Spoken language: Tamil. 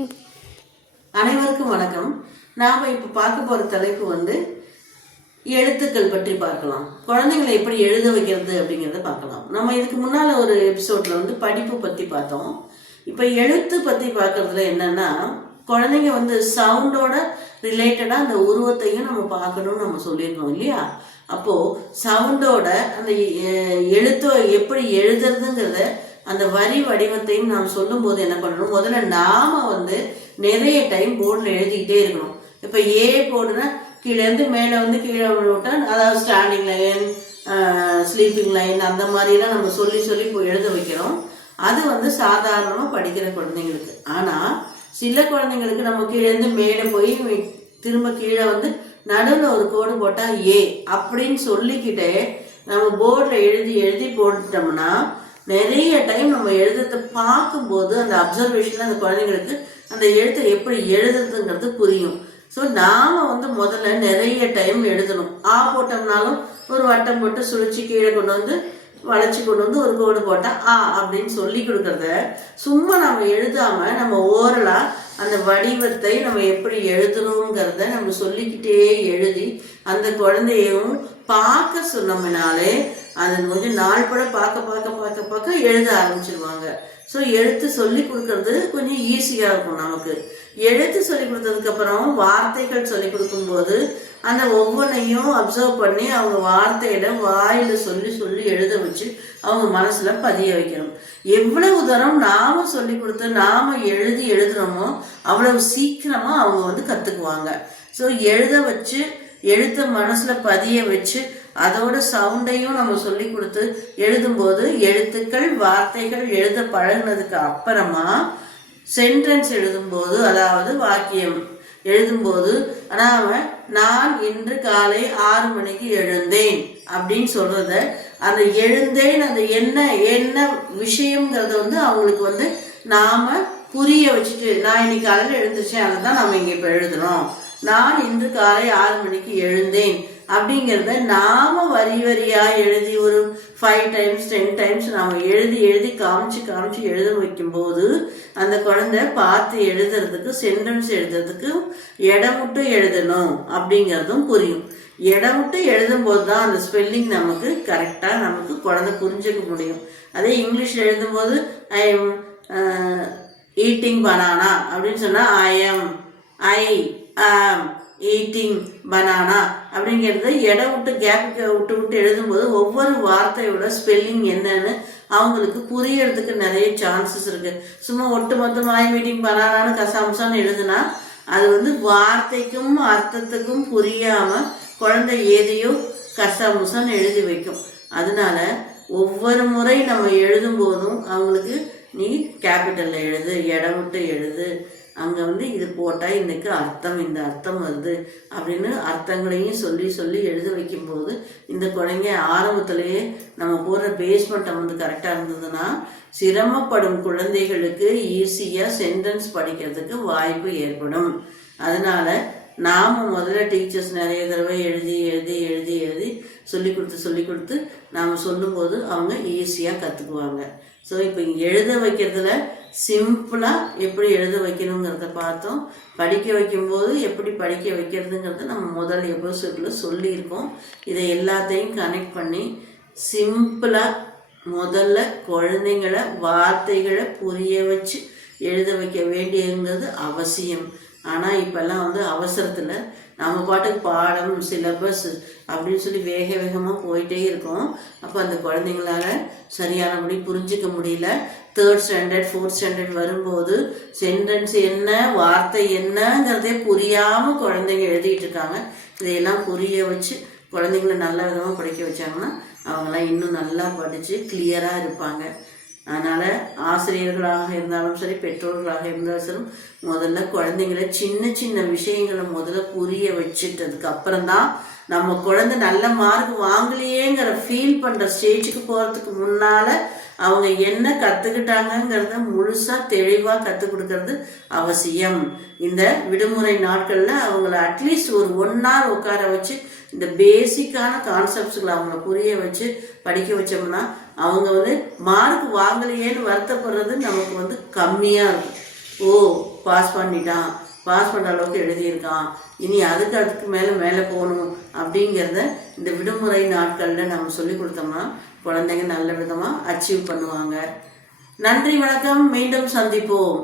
அனைவருக்கும் வணக்கம். நாம இப்ப பார்க்க போற தலைப்பு எழுத்துக்கள் பற்றி பார்க்கலாம். குழந்தைங்களை எப்படி எழுத வைக்கிறது அப்படிங்கறத பார்க்கலாம். நம்ம இதுக்கு முன்னால ஒரு எபிசோட்ல படிப்பு பத்தி பார்த்தோம். இப்ப எழுத்து பத்தி பார்க்கறதுல என்னன்னா, குழந்தைங்க சவுண்டோட ரிலேட்டடா அந்த உருவத்தையும் நம்ம பார்க்கணும்னு நம்ம சொல்லியிருக்கோம் இல்லையா? அப்போ சவுண்டோட அந்த எழுத்தை எப்படி எழுதுறதுங்கிறத அந்த வரி வடிவத்தையும் நாம் சொல்லும் போது என்ன பண்ணணும், முதல்ல நாம நிறைய டைம் போர்டில் எழுதிக்கிட்டே இருக்கணும். இப்போ ஏ போர்டுனா கீழேருந்து மேலே கீழே விட்டா, அதாவது ஸ்டாண்டிங் லைன், ஸ்லீப்பிங் லைன், அந்த மாதிரிலாம் நம்ம சொல்லி சொல்லி இப்போ எழுத வைக்கிறோம். அது சாதாரணமாக படிக்கிற குழந்தைங்களுக்கு. ஆனால் சில குழந்தைங்களுக்கு நம்ம கீழேருந்து மேலே போய் திரும்ப கீழே நடுவில் ஒரு கோடு போட்டால் ஏ அப்படின்னு சொல்லிக்கிட்டே நம்ம போர்டில் எழுதி எழுதி போட்டுட்டோம்னா நிறைய டைம் நம்ம எழுதுறத பார்க்கும்போது அந்த அப்சர்வேஷன்ல அந்த குழந்தைங்களுக்கு அந்த எழுத்தை எப்படி எழுதுறதுங்கிறது புரியும். ஸோ நாம முதல்ல நிறைய டைம் எழுதணும். ஆ போட்டோம்னாலும் ஒரு வட்டம் போட்டு சுழிச்சு கீழே கொண்டு வளைச்சி கொண்டு ஒரு கோடு போட்டா ஆ அப்படின்னு சொல்லி கொடுக்கறத சும்மா நம்ம எழுதாம நம்ம ஓரலா அந்த வடிவத்தை நம்ம எப்படி எழுதணுங்கிறத நம்ம சொல்லிக்கிட்டே எழுதி அந்த குழந்தையும் பார்க்க சொன்னோம்னாலே அது கொஞ்சம் நாள் பட பார்க்க எழுத ஆரம்பிச்சிருவாங்க. ஸோ எழுத்து சொல்லி கொடுக்கறது கொஞ்சம் ஈஸியாக இருக்கும் நமக்கு. எழுத்து சொல்லி கொடுத்ததுக்கு அப்புறம் வார்த்தைகள் சொல்லி கொடுக்கும்போது அந்த ஒவ்வொன்றையும் அப்சர்வ் பண்ணி அவங்க வார்த்தையில வாயில சொல்லி சொல்லி எழுத வச்சு அவங்க மனசுல பதிய வைக்கணும். எவ்வளவு தரம் நாம சொல்லி கொடுத்து நாம எழுதி எழுதுறோமோ அவ்வளவு சீக்கிரமா அவங்க கத்துக்குவாங்க. ஸோ எழுத வச்சு எழுத்த மனசுல பதிய வச்சு அதோட சவுண்டையும் நம்ம சொல்லி கொடுத்து எழுதும்போது எழுத்துக்கள் வார்த்தைகள் எழுத பழகினதுக்கு அப்புறமா சென்டென்ஸ் எழுதும்போது, அதாவது வாக்கியம் எழுதும்போது நான் இன்று காலை 6 மணிக்கு எழுந்தேன் அப்படின்னு சொல்றத அந்த எழுந்தேன் அந்த என்ன என்ன விஷயம்ங்கிறத அவங்களுக்கு நாம புரிய வச்சுட்டு, நான் இன்னைக்கு காலையில் எழுந்துச்சேன், அதை தான் நம்ம இங்க இப்ப எழுதுறோம். நான் இன்று காலை 6 மணிக்கு எழுந்தேன் அப்படிங்கிறத நாம வரி வரியா எழுதி ஒரு 5 times 10 times நாம எழுதி எழுதி காமிச்சு எழுத வைக்கும் போது அந்த குழந்தை பார்த்து எழுதுறதுக்கு, சென்டென்ஸ் எழுதுறதுக்கு இடம் விட்டு எழுதணும் அப்படிங்கிறதும் புரியும். இடம் விட்டு எழுதும் போது தான் அந்த ஸ்பெல்லிங் நமக்கு கரெக்டா நமக்கு குழந்தை புரிஞ்சுக்க முடியும். அதே இங்கிலீஷ்ல எழுதும் போது ஐ எம் ஈட்டிங் பனானா அப்படின்னு சொன்னா ஐ ஆம் ஈட்டிங் பனானா அப்படிங்கிறது இடம் விட்டு கேப் விட்டு எழுதும்போது ஒவ்வொரு வார்த்தையோட ஸ்பெல்லிங் என்னன்னு அவங்களுக்கு புரியறதுக்கு நிறைய சான்சஸ் இருக்கு. சும்மா ஒட்டு மொத்தம் ஐ மீட்டிங் பனானான்னு கசாம்சான்னு எழுதுனா அது வார்த்தைக்கும் அர்த்தத்துக்கும் புரியாம குழந்தை எதையோ கசாமுசான்னு எழுதி வைக்கும். அதனால ஒவ்வொரு முறை நம்ம எழுதும் போதும் அவங்களுக்கு நீ கேபிட்டல்ல எழுது, இடம் விட்டு எழுது, அங்க இது போட்டா இன்னைக்கு அர்த்தம், இந்த அர்த்தம் வருது அப்படின்னு அர்த்தங்களையும் சொல்லி சொல்லி எழுத வைக்கும் போது இந்த குழந்தைங்க ஆரம்பத்திலேயே நம்ம போடுற பேஸ்மெண்ட்டை கரெக்டா இருந்ததுன்னா சிரமப்படும் குழந்தைகளுக்கு ஈஸியா சென்டென்ஸ் படிக்கிறதுக்கு வாய்ப்பு ஏற்படும். அதனால நாம முதல்ல டீச்சர்ஸ் நிறைய தடவை எழுதி எழுதி எழுதி எழுதி சொல்லி கொடுத்து நாம சொல்லும் போது அவங்க ஈஸியா கத்துக்குவாங்க. ஸோ இப்போ எழுத வைக்கிறதுல சிம்பிளா எப்படி எழுத வைக்கணுங்கிறத பார்த்தோம். படிக்க வைக்கும்போது எப்படி படிக்க வைக்கிறதுங்கிறத நம்ம முதல் எபிசோட்ல சொல்லியிருக்கோம். இதை எல்லாத்தையும் கனெக்ட் பண்ணி சிம்பிளா முதல்ல குழந்தைங்களை வார்த்தைகளை புரிய வச்சு எழுத வைக்க வேண்டியதுங்கிறது அவசியம். ஆனால் இப்பெல்லாம் அவசரத்தில் நம்ம பாட்டுக்கு பாடம் சிலபஸ் அப்படின்னு சொல்லி வேக வேகமாக போயிட்டே இருக்கோம். அப்போ அந்த குழந்தைங்களால சரியானபடி புரிஞ்சிக்க முடியல. 3rd standard 4th standard வரும்போது சென்டென்ஸ் என்ன, வார்த்தை என்னங்கிறதே புரியாமல் குழந்தைங்க எழுதிட்டு இருக்காங்க. இதையெல்லாம் புரிய வச்சு குழந்தைங்கள நல்ல விதமாக படிக்க வச்சாங்கன்னா அவங்களாம் இன்னும் நல்லா படித்து கிளியராக இருப்பாங்க. அதனால ஆசிரியர்களாக இருந்தாலும் சரி, பெற்றோர்களாக இருந்தாலும் சரி, முதல்ல குழந்தைங்களை சின்ன சின்ன விஷயங்களை முதல்ல புரிய வச்சுட்டதுக்கு அப்புறம் தான் நம்ம குழந்தை நல்ல மார்க் வாங்கலையேங்கிற ஃபீல் பண்ற ஸ்டேஜுக்கு போறதுக்கு முன்னால அவங்க என்ன கத்துக்கிட்டாங்கிறத முழுசா தெளிவா கத்து கொடுக்கறது அவசியம். இந்த விடுமுறை நாட்கள்ல அவங்கள அட்லீஸ்ட் ஒரு 1 hour உட்கார வச்சு இந்த பேசிக்கான கான்செப்ட்ஸ்களை அவங்கள புரிய வச்சு படிக்க வச்சோம்னா அவங்க மார்க் வாங்கலையேன்னு வருத்தப்படுறது நமக்கு கம்மியா இருக்கும். ஓ பாஸ் பண்ணிட்டான், பாஸ் பண்ணுற அளவுக்கு எழுதியிருக்கான், இனி அதுக்கு மேலே மேலே போகணும் அப்படிங்கிறத இந்த விடுமுறை நாட்களில் நம்ம சொல்லி கொடுத்தோம்னா குழந்தைங்க நல்ல விதமாக அச்சீவ் பண்ணுவாங்க. நன்றி, வணக்கம், மீண்டும் சந்திப்போம்.